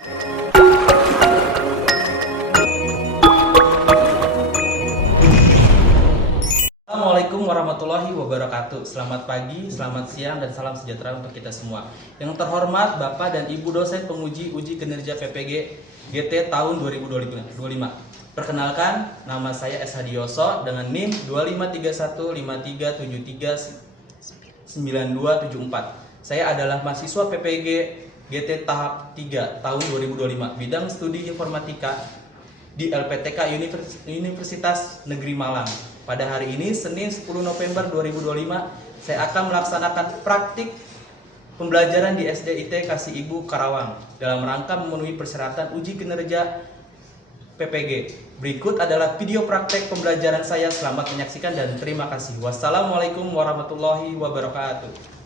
Assalamualaikum warahmatullahi wabarakatuh. Selamat pagi, selamat siang, dan salam sejahtera untuk kita semua. Yang terhormat Bapak dan Ibu dosen penguji uji kinerja PPG GT tahun 2025. Perkenalkan, nama saya S. Hadioso dengan NIM 253153739274. Saya adalah mahasiswa PPG GT tahap 3 tahun 2025, bidang studi informatika di LPTK Universitas Negeri Malang. Pada hari ini, Senin 10 November 2025, saya akan melaksanakan praktik pembelajaran di SDIT Kasih Ibu Karawang dalam rangka memenuhi persyaratan uji kinerja PPG. Berikut adalah video praktek pembelajaran saya. Selamat menyaksikan dan terima kasih. Wassalamualaikum warahmatullahi wabarakatuh.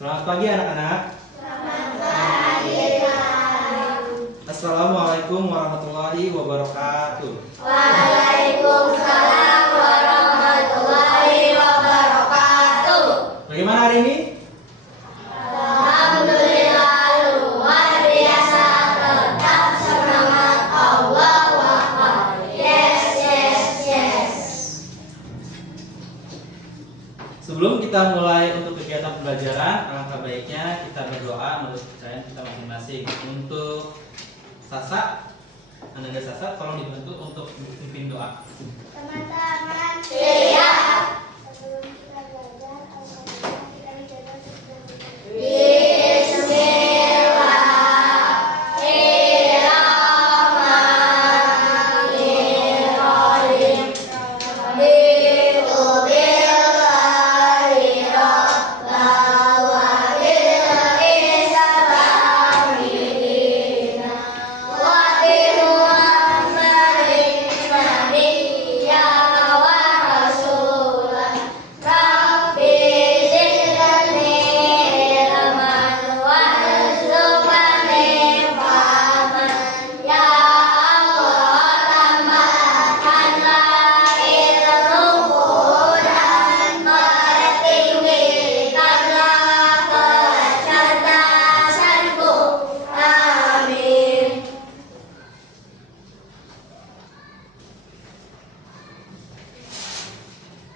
Selamat pagi anak-anak. Selamat pagi, Kak. Assalamualaikum warahmatullahi wabarakatuh. Waalaikumsalam warahmatullahi wabarakatuh. Bagaimana hari ini? Alhamdulillah luar biasa, tetap semangat, Allahu Akbar. Yes, yes, yes. Sebelum kita mulai untuk kegiatan pembelajaran, alangkah baiknya kita berdoa menurut kepercayaan kita masing-masing. Untuk Sasa, Ananda Sasa, tolong dibantu untuk memimpin doa. Teman-teman, siap.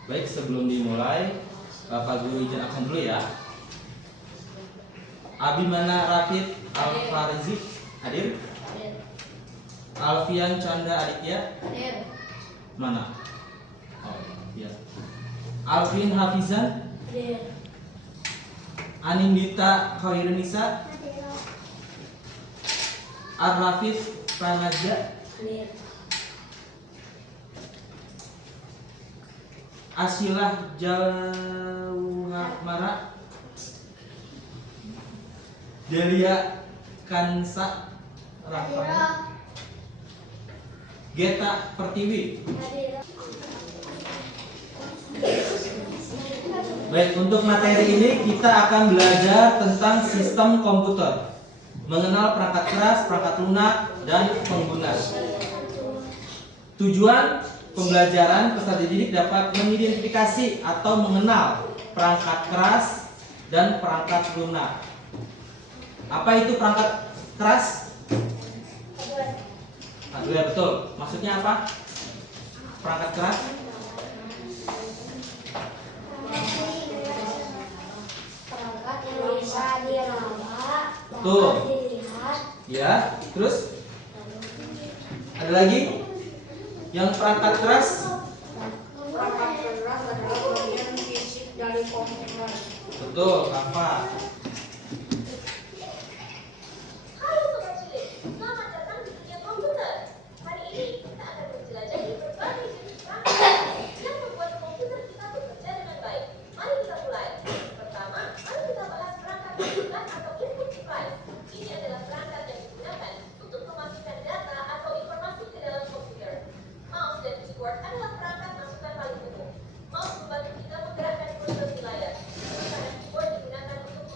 Baik, sebelum dimulai, Bapak Guru izin absen dulu ya. Abimana Rafid Al-Farizi hadir. Alfian Chandra Aditya mana? Oh iya. Alvin Hafizan, Anindita Khairunisa, Ar-Rafif Pranaja, Asilah Jauhmara, Delia Kansa Rafael, Geta Pertiwi. Baik, untuk materi ini kita akan belajar tentang sistem komputer, mengenal perangkat keras, perangkat lunak, dan pengguna. Tujuan pembelajaran peserta didik dapat mengidentifikasi atau mengenal perangkat keras dan perangkat lunak. Apa itu perangkat keras? Hardware, betul. Maksudnya apa? Perangkat keras? Perangkat yang bisa diraba, Betul. dapat dilihat. Ya, terus? Ada lagi? Yang perangkat keras? Perangkat keras adalah bagian fisik dari komputer. Betul, apa? Hai Sobat Cilik, selamat datang di dunia komputer. Hari ini kita akan menjelajahi berbagai jenis perangkat yang membuat komputer kita bekerja dengan baik. Mari kita mulai. Pertama, mari kita bahas perangkat inputan atau input device. Ini adalah perangkat yang digunakan untuk memasukkan data atau informasi ke dalam komputer. Mouse dan keyboard adalah perangkat masukan paling umum. Mouse membantu kita menggerakkan kursor di layar. Sementara keyboard digunakan untuk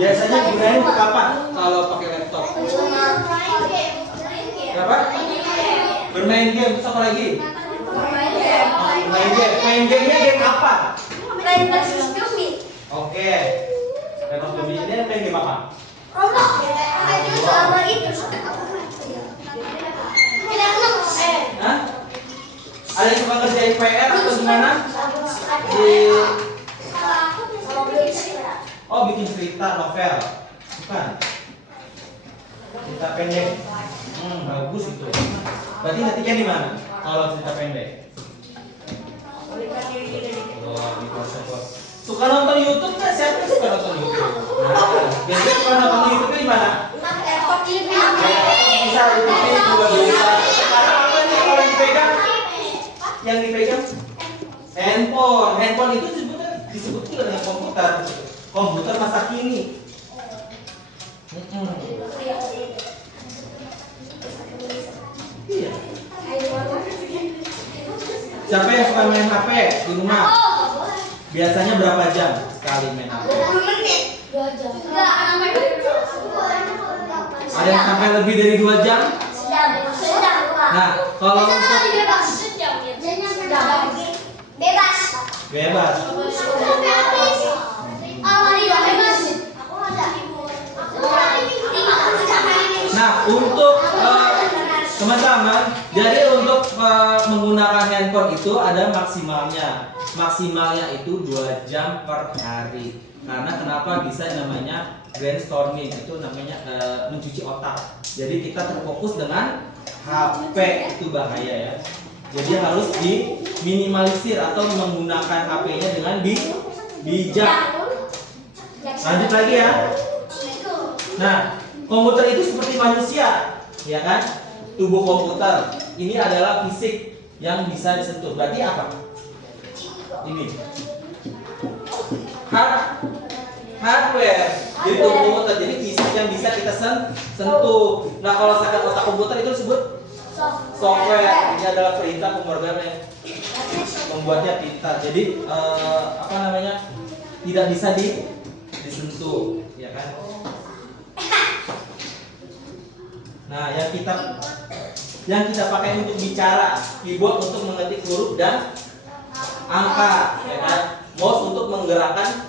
Biasanya digunain untuk apa kalau pakai laptop? Apa? Bermain game, terus apa lagi? Main gamenya game apa? Oke. Laptop Zombie ini main game apa? Hah? Ada yang suka ngerjain PR atau gimana? Oh, bikin cerita novel. Bukan. Cerita pendek. Bagus itu. Berarti ngetiknya di mana? Kalau cerita pendek. Oh, Microsoft Word. Suka nonton YouTube nggak? Siapa yang suka nonton YouTube? Nah, biasanya suka nonton YouTube di mana? Bisa di TV juga bisa. Sekarang apa nih kalau dipegang? Yang dipegang? Handphone. Handphone itu disebut juga dengan komputer. Komputer masa kini. Iya. Siapa yang suka main HP di rumah? Biasanya berapa jam sekali main HP? Ada yang sampai lebih dari 2 jam? Nah, kalau untuk bebas. Nah, untuk teman-teman, jadi untuk menggunakan handphone itu ada maksimalnya. Maksimalnya itu 2 jam per hari. Karena kenapa bisa namanya brainstorming, itu namanya mencuci otak. Jadi kita terfokus dengan HP, itu bahaya ya. Jadi harus diminimalisir atau menggunakan HP-nya dengan bijak. Lanjut lagi ya. Nah, komputer itu seperti manusia, ya kan? Tubuh komputer ini adalah fisik yang bisa disentuh. Berarti apa? Ini hardware. Jadi tubuh komputer, jadi fisik yang bisa kita sentuh. Nah, kalau misalkan otak komputer itu disebut software. Ini adalah perintah pemrograman yang membuatnya pintar. Jadi apa namanya? Tidak bisa disentuh, ya kan? Nah, yang kita pakai untuk bicara, keyboard untuk mengetik huruf dan angka, ya kan? Mouse untuk menggerakkan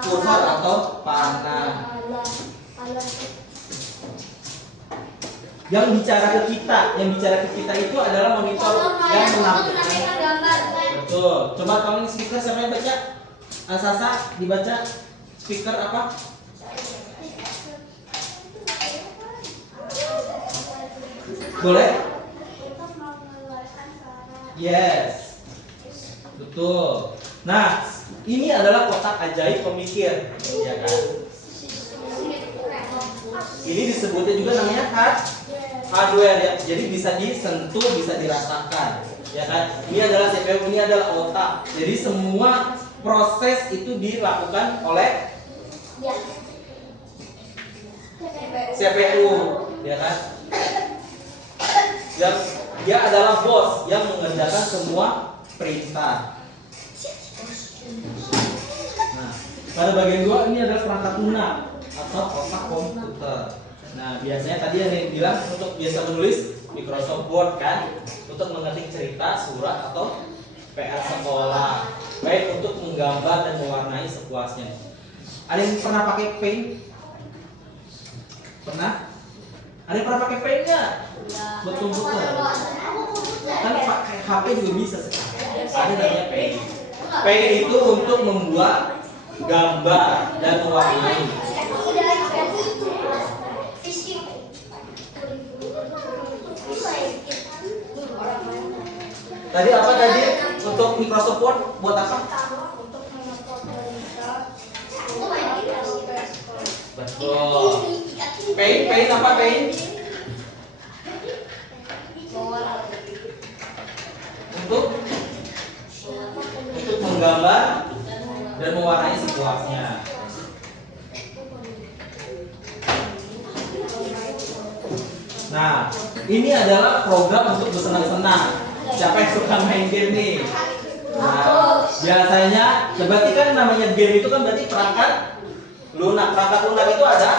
kursor atau panah. Yang bicara ke kita itu adalah monitor yang menampilkan. Betul. Coba tolong speaker siapa yang baca? Sasa dibaca speaker apa? Boleh? Yes. Betul. Nah, ini adalah kotak ajaib pemikir, ya kan? Ini disebutnya juga namanya hardware ya. Jadi bisa disentuh, bisa dirasakan, ya kan? Ini adalah CPU, ini adalah otak. Jadi semua proses itu dilakukan oleh CPU, ya kan? Yang dia adalah bos yang mengerjakan semua perintah. Nah, pada bagian 2 ini adalah perangkat lunak atau otak komputer. Nah, biasanya tadi yang bilang untuk biasa menulis Microsoft Word kan, untuk mengetik cerita, surat atau PR sekolah, baik untuk menggambar dan mewarnai sepuasnya. Ada yang pernah pakai Paint? Pernah? Ada yang pernah pakai Paint nggak? Betul-betul. Kan pakai HP juga bisa sekarang. Ada namanya Paint. Paint itu untuk membuat gambar dan mewarnai. Tadi apa tadi? Untuk Microsoft Word buat apa? Betul. Paint apa Paint? Untuk menggambar dan mewarnai sepuasnya. Nah, ini adalah program untuk bersenang-senang. Siapa yang suka main game nih? Nah, biasanya, berarti kan namanya game itu kan berarti perangkat lunak. Perangkat lunak itu ada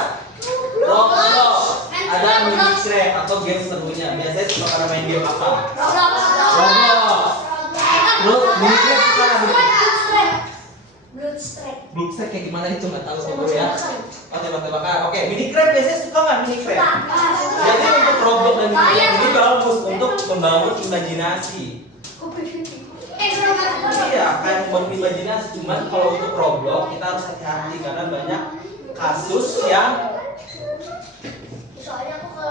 Roblox, ada Minecraft atau game serunya. Biasanya suka pada main game apa? Roblox. Terus Minecraft suka Bloodstack kayak gimana itu nggak tahu coba ya. Oh, tebak-tebakan. Oke, Minecraft biasanya suka nggak Minecraft? Jadi untuk Roblox dan Minecraft ini bagus untuk membangun imajinasi. Iya, kayak membangun imajinasi. Cuman kalau untuk Roblox kita harus hati-hati karena banyak kasus yang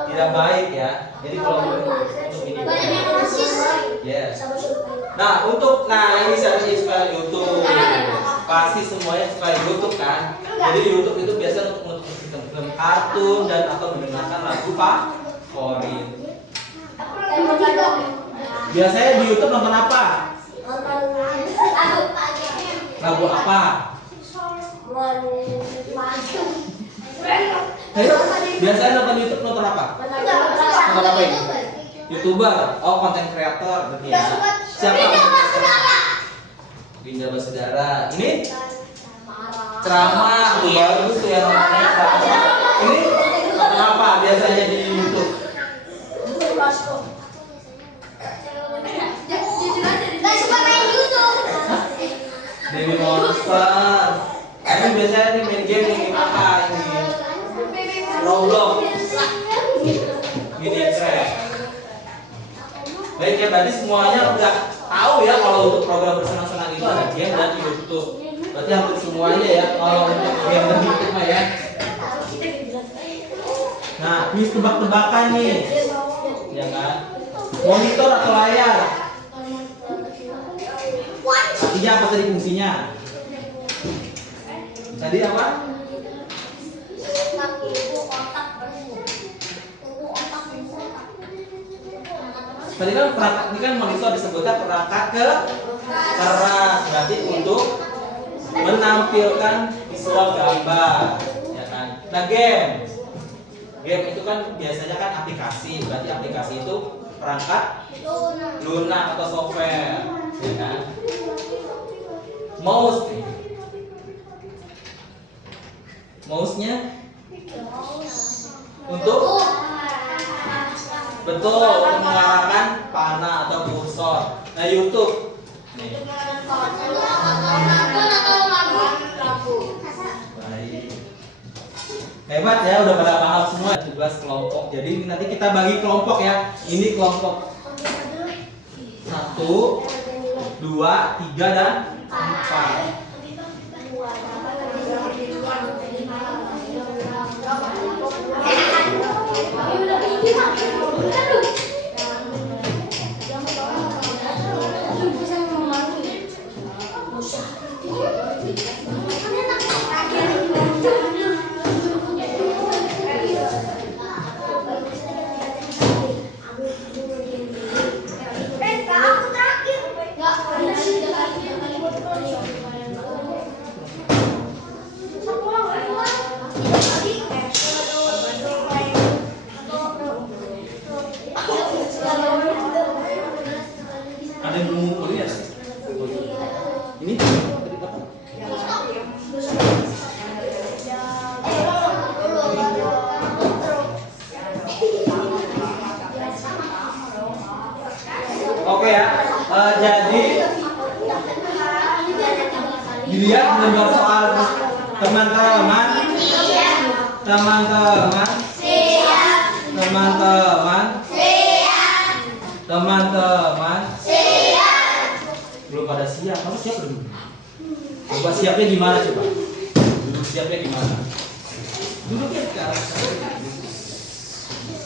tidak baik ya. Jadi kalau untuk Minecraft, yes. Nah yang bisa suka YouTube, pasti semuanya suka YouTube kan. Jadi di YouTube itu biasa untuk film kartun dan atau mendengarkan lagu favorit. Biasanya di YouTube nonton apa? Lagu apa? Ayo, biasanya nonton YouTube nonton apa? Nonton apa ini? YouTuber, oh konten kreator berarti ya. Siapa? Binda Basudara. Ini ceramah, bagus tuh yang nontonnya ceramah. Ini apa biasanya di YouTube? Dewi Monster. Ini biasanya nih main game apa ini? Roblox, Minecraft. Baik ya, berarti semuanya udah tahu ya kalau untuk program bersenang-senang itu ada game dan YouTube. Berarti hampir semuanya ya kalau untuk game dan YouTube mah ya. Nah, ini tebak-tebakan nih, ya kan? Monitor atau layar? Artinya apa tadi fungsinya? Tadi apa? Tadi kan perangkat ini kan monitor disebutkan perangkat keras, berarti untuk menampilkan visual gambar, ya kan? Nah game itu kan biasanya kan aplikasi, berarti aplikasi itu perangkat lunak atau software, ya kan? Mouse-nya untuk betul untuk mengarahkan panah atau kursor. Nah YouTube nih. Baik. Hebat ya, udah pada paham semua. Tugas kelompok. Jadi nanti kita bagi kelompok ya. Ini kelompok 1, 2, 3 dan 4. Ada yang belum ngumpul ya? Ini oke ya. Jadi dilihat gambar soal teman-teman. Belum pada siap. Kamu siap belum? Coba siapnya gimana coba? Duduk siapnya gimana? Duduknya sekarang.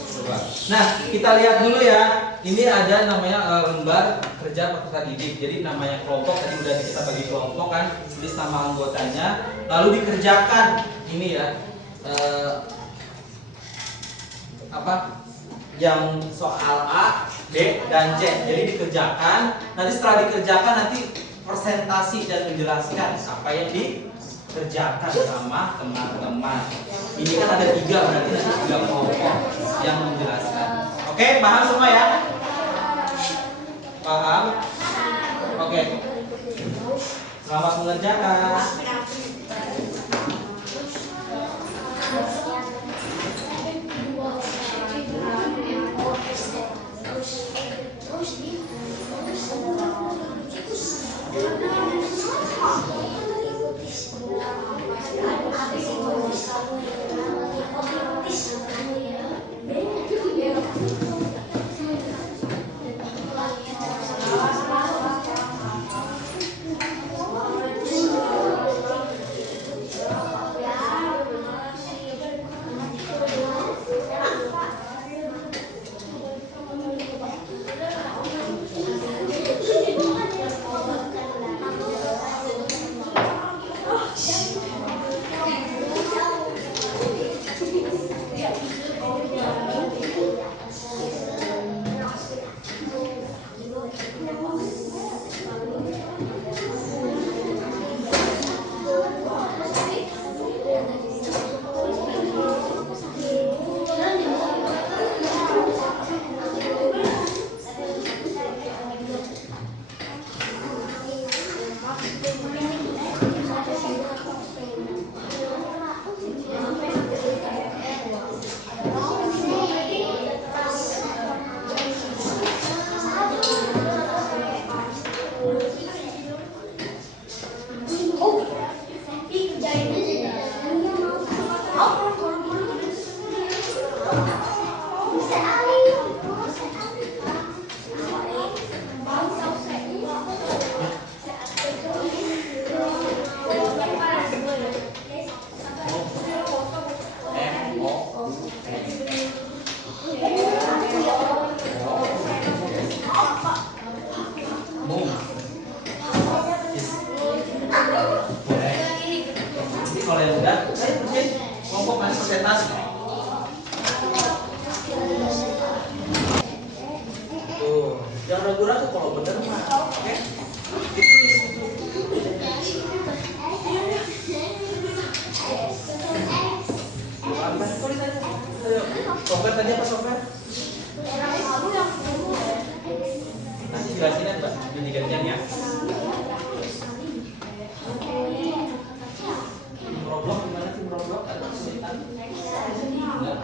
Coba. Nah, kita lihat dulu ya. Ini ada namanya lembar kerja peserta didik. Jadi namanya kelompok tadi udah kita bagi kelompok kan, tulis nama anggotanya, lalu dikerjakan. Ini ya. Yang soal A, B, dan C. Jadi dikerjakan. Nanti setelah dikerjakan nanti presentasi dan menjelaskan apa yang dikerjakan sama teman-teman. Ini kan ada 3 berarti ada 3 kelompok yang menjelaskan. Oke, paham semua ya? Paham? Oke. Selamat mengerjakan. Kalau yang udah, kelompok masih persentase. Tuh, jangan ragu-ragu kalau bener mah. Oke? Tulis aja. Ayo, software tadi apa software? Nanti jelasin ya, Mbak. Ganti-gantian ya. Roblox gimana sih Roblox? Ada kesulitan? Enggak.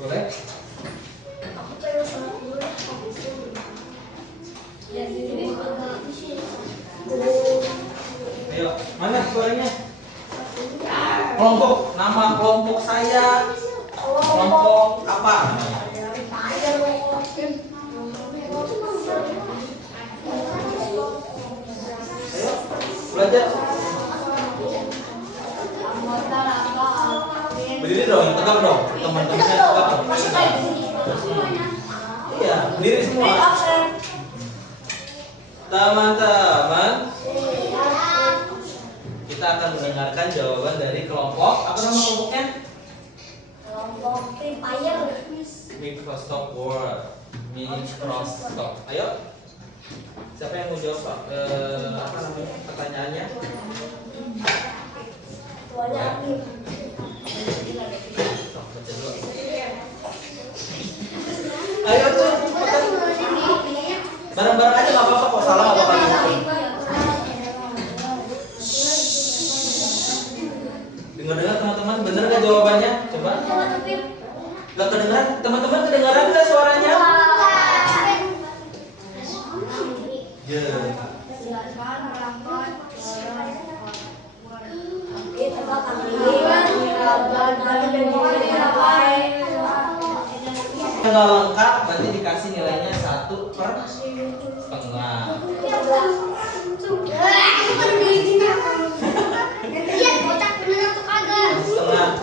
Boleh? Ayo, mana suaranya? Kelompok, nama kelompok saya. Kelompok apa? Belajar. Berdiri dong, yang tegak dong. Teman-temannya tegak dong. Iya, berdiri semua. Teman-teman, kita akan mendengarkan jawaban dari kelompok. Apa nama kelompoknya? Kelompok Free Fire. Microsoft Word. Microsoft. Ayo. Siapa yang mau jawab Pak? Apa namanya pertanyaannya? Tuanya Amin. Oh, baca dulu. Ayo tuh, bareng-bareng aja nggak apa-apa kok, salah nggak apa-apa. Dengar-dengar teman-teman, bener nggak jawabannya? Coba. Nggak kedengeran, teman-teman kedengeran nggak suaranya? Ya. Nggak lengkap, berarti dikasih nilainya 1/5. Setengah.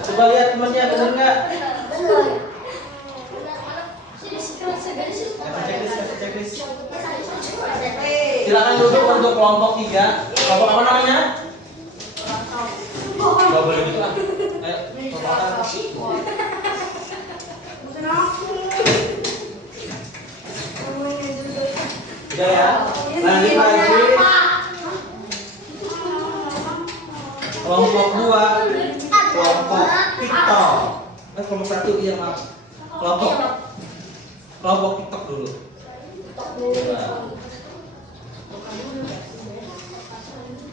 Coba lihat temannya bener nggak? Checklist. Silakan duduk untuk kelompok 3. Kelompok apa namanya? Nggak boleh gitu lah. Ayo, kelompok apa? Udah ya. Lanjut lagi. Kelompok 2. Kelompok TikTok. Kelompok 1 iya maaf. Kelompok TikTok dulu.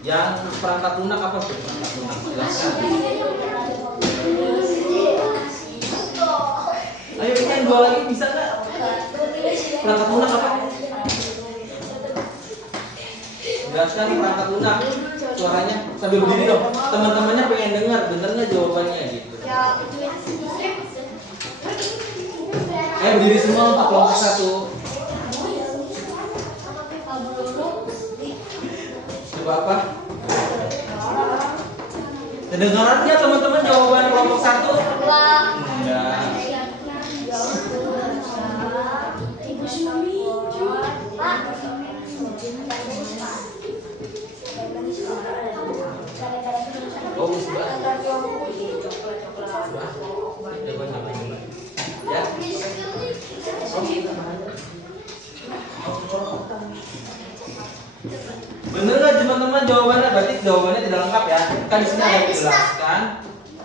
Yang perangkat lunak apa tuh? Perangkat lunak. Jelaskan. Ayo kita yang 2 lagi bisa nggak? Perangkat lunak apa? Jelaskan perangkat lunak. Suaranya sambil berdiri dong. Teman-temannya pengen dengar, bener nggak jawabannya gitu. Berdiri semua untuk kelompok 1. Coba apa? Kedengaran nggak teman-teman jawaban kelompok 1? Enggak. Bagus banget. Ya. Bener nggak teman-teman jawabannya? Berarti jawabannya tidak lengkap ya. Kan di sini ada dijelaskan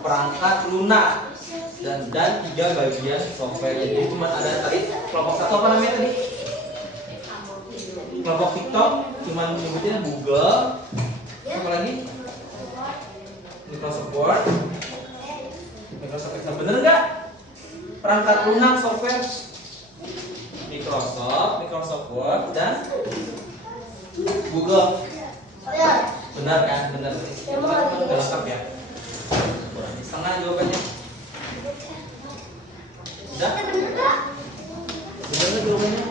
perangkat lunak dan 3 bagian software. Jadi cuma ada tadi kelompok 1 apa namanya tadi? Kelompok TikTok cuma menyebutnya Google. Apa lagi? Microsoft Word. Microsoft Excel. Bener nggak? Perangkat lunak software Microsoft Word dan Google. Benar kan? Benar. Itu kan nggak lengkap ya. Kurang setengah jawabannya. Udah? Benar nggak jawabannya?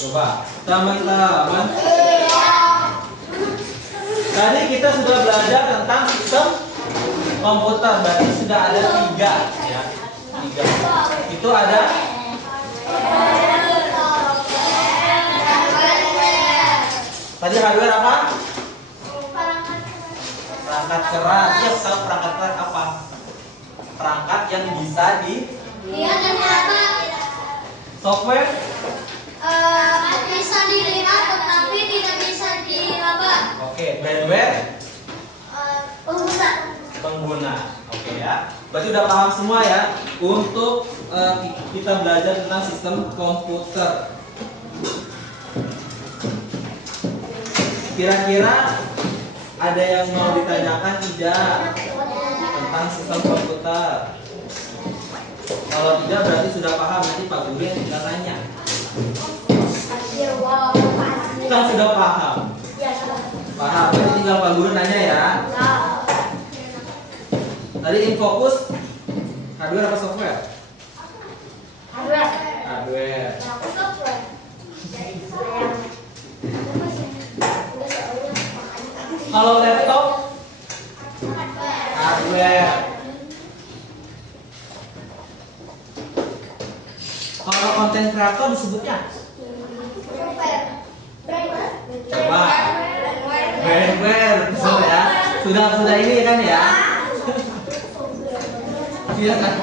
Coba teman-teman, tadi kita sudah belajar tentang sistem komputer, berarti sudah ada 3 ya. 3 itu ada tadi hardware apa? Perangkat keras. Ya, tahu perangkat keras apa? Perangkat yang bisa di software Bisa dilihat tetapi tidak bisa diraba. Oke, hardware Pengguna. Oke ya. Berarti udah paham semua ya untuk kita belajar tentang sistem komputer. Kira-kira ada yang mau ditanyakan tidak tentang sistem komputer? Kalau tidak berarti sudah paham, nanti Pak Guru yang tinggal nanya. kan sudah paham. Paham. Jadi tinggal Pak Guru nanya ya. Tadi InFocus hardware apa software? Hardware. Kalau laptop hardware. Kalau konten kreator disebutnya coba brandware, betul ya. Sudah ini kan ya. Iya kan?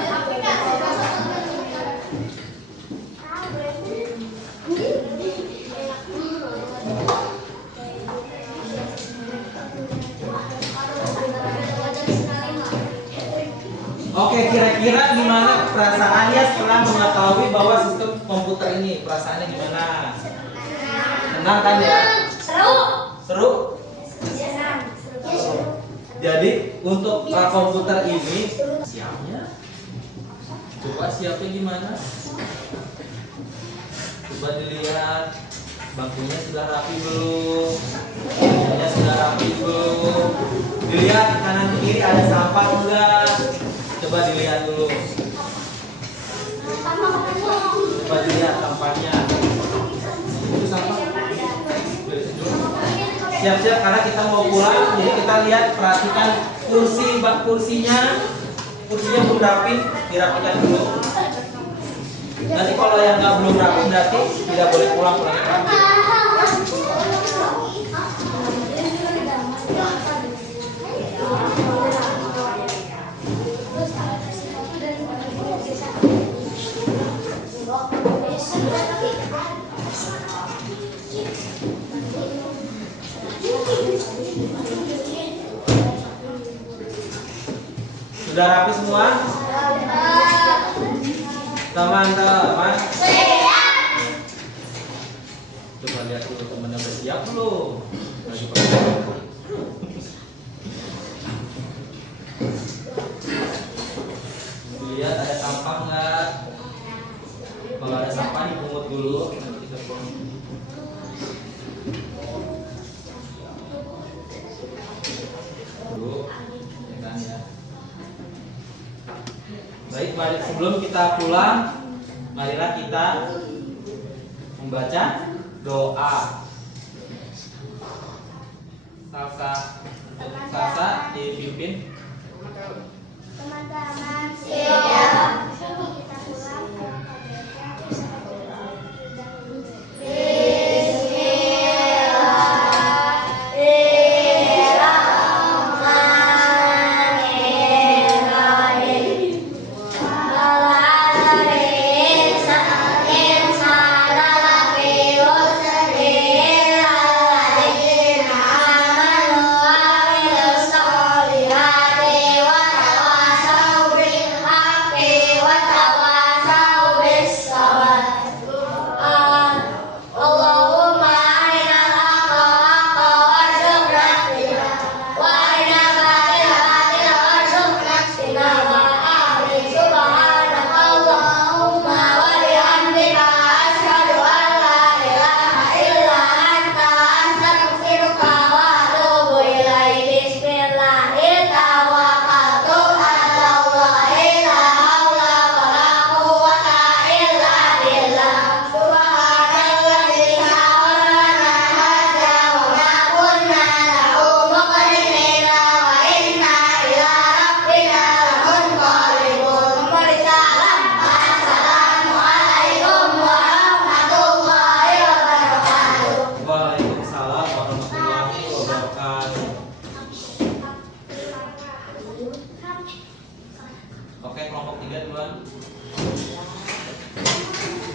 Oke, kira-kira gimana perasaannya setelah mengetahui bahwa sistem komputer ini? Perasaannya gimana? Senang kan ya? Seru? Jadi untuk komputer ini siapnya? Coba siapnya gimana? Coba dilihat bangkunya sudah rapi belum? Bangkunya sudah rapi belum? Dilihat kanan kiri ada sampah enggak? Coba dilihat dulu. Coba dilihat sampahnya. Itu sampah. Siap-siap karena kita mau pulang. Jadi kita lihat, perhatikan kursinya belum rapi, dirapikan dulu. Nanti kalau yang belum rapi berarti tidak boleh pulang rapi. Sudah rapi semua? Teman-teman. Coba lihat dulu teman-teman udah siap belum? Lagi lihat ada sampah nggak? Kalau ada sampah dipungut dulu, nanti kita buang. Dulu, ya kan ya. Baik, mari sebelum kita pulang, marilah kita membaca doa. Salsa dipimpin. Teman-teman, siap. Kita pulang.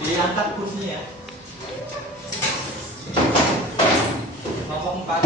Diangkat kursinya ya. Kelompok 4.